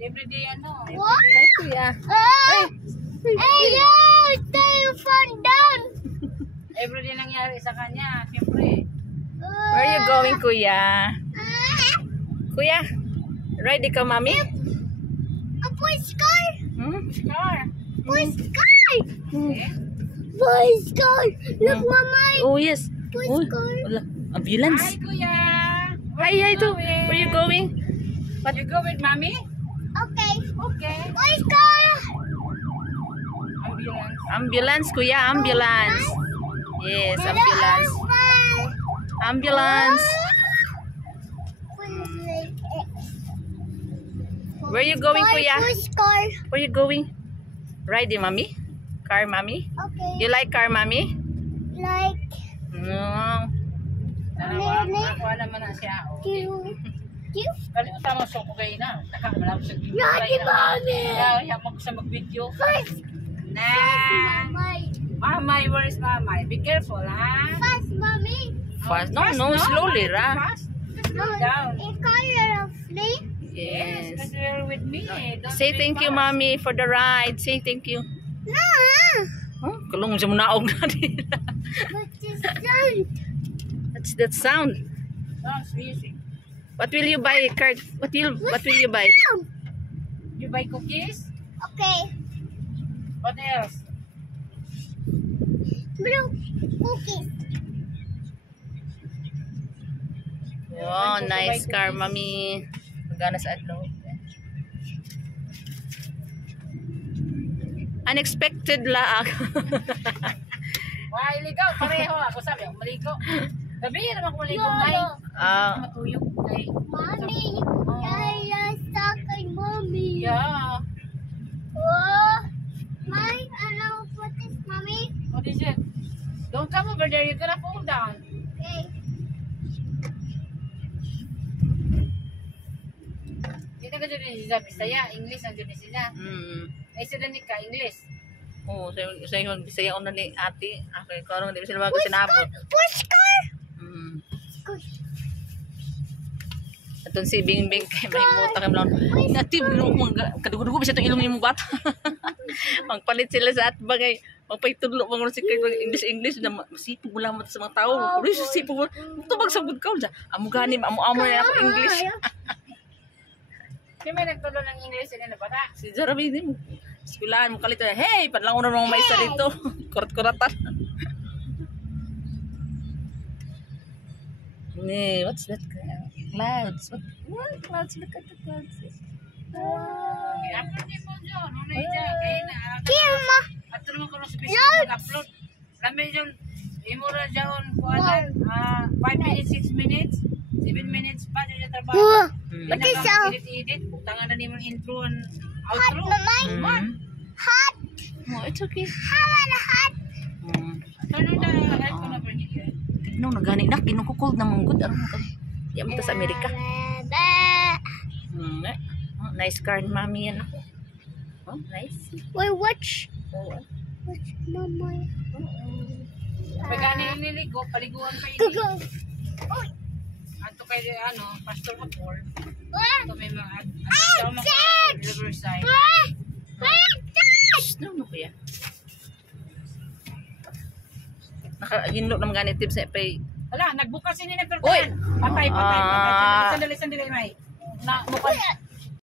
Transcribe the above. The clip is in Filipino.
Everyday ano. What? Hi, kuya. Ah! Hey, yo! Stay your phone down! Everyday nangyari sa kanya. Siyempre. Where are you going, kuya? Kuya, ride ikaw, mami? A police car! Hmm? Car. Police car! Eh? Police car! Look, Mama! Oh, yes. Police Oh, car! wala. Ambulance. Hi, kuya. Hi, to. Where are you going? What? You go with mommy? Okay. Okay. Police car! Ambulance. Ambulance, kuya. Ambulance. Yes, ambulance. Ambulance. Where you going, kuya? Police car. Where you going? Riding, mommy? Car, mommy? Okay. You like car, mommy? Like No. Nakuha naman na siya. Oh. you. You? Kalimutan mo sa kugay na. Nakakalap sa video. Lagi, Mami! Kaya mag sa mag-video. First, Nah. Mommy. Mamay, where is mamay? Be careful, ha? Fast, Mommy. Fast. No, slowly, ra. Fast. No, down. you car you're free. Yes, because Yes. you're with me. Don't Say be thank you, fast. mommy, for the ride. Say thank you. No, Huh? Kalong siya munaog na din. but just don't. That's that sound. Sounds easy. What will you buy, Kurt? What will you buy? You buy cookies? Okay. What else? Blue cookies. Wow, nice car, mommy. Magana sa adlaw. Unexpected laak. Wah, iligaw. Pareho. Ako sabi, ako maligo. Gabi naman ko maligo. No, Ay, no. matuyog. Ay, Mommy, Oh. I stuck on Mommy. yeah. Oh, my, I know what is Mommy. What is it? Don't come over there. You're gonna fall down. Okay. Dito ka dyan sila. Bisaya. English ang dyan sila. Ay sila ni ka. English. Oh, sa yung bisaya una ni ate. Okay, karong di sila magsinabot. Push car. Atong si Bingbing kay may muta kay mlon. Native no kadugo-dugo bisa tong ilong nimo bata. Magpalit sila sa at bagay. Magpaitudlo pang si English na masipog wala mo sa mga tao. Uri sipog mo. Tubag sa good ka sa. Amo gani amo na ako English. Kaya may nagtulo ng English na bata. Si Jeremy din. Eskwelahan mo kalito. Hey, padlang una mga maisa dito. Kurat-kuratan. Nee, what's that? Clouds. What clouds? Look at the clouds. I-upload niyo po dyan. Una dyan. Kaya na. Kilma. At naman ko sa Facebook mag-upload. Lami dyan. Imura dyan. 5 minutes, 6 minutes. 7 minutes pa dyan yung trabaho. What is that? Edit. Tangan na niyo yung intro and Hot, outro. Mama. Hot. Oh, it's okay. How about hot? Ano na, like ko na pa niyo. Tignan na gani na kinukukold na mong good. Di mo ta sa Amerika. Oh, nice car ni mami yan ako. Oh, nice. Wait, watch. Oh, Watch, Mama. Pagkani niligo, paliguan pa Go, yun. go. Oh, Ato kay Pastor Kapor. ah, Ito may mga Jack! Riverside. ah, ah, no, no kuya. Nakahinlo na mga ganit tips sa pay. Wala, nagbukas ini Uy! nagpertan. Patay. Ah. Sandali, may. Na, mukha.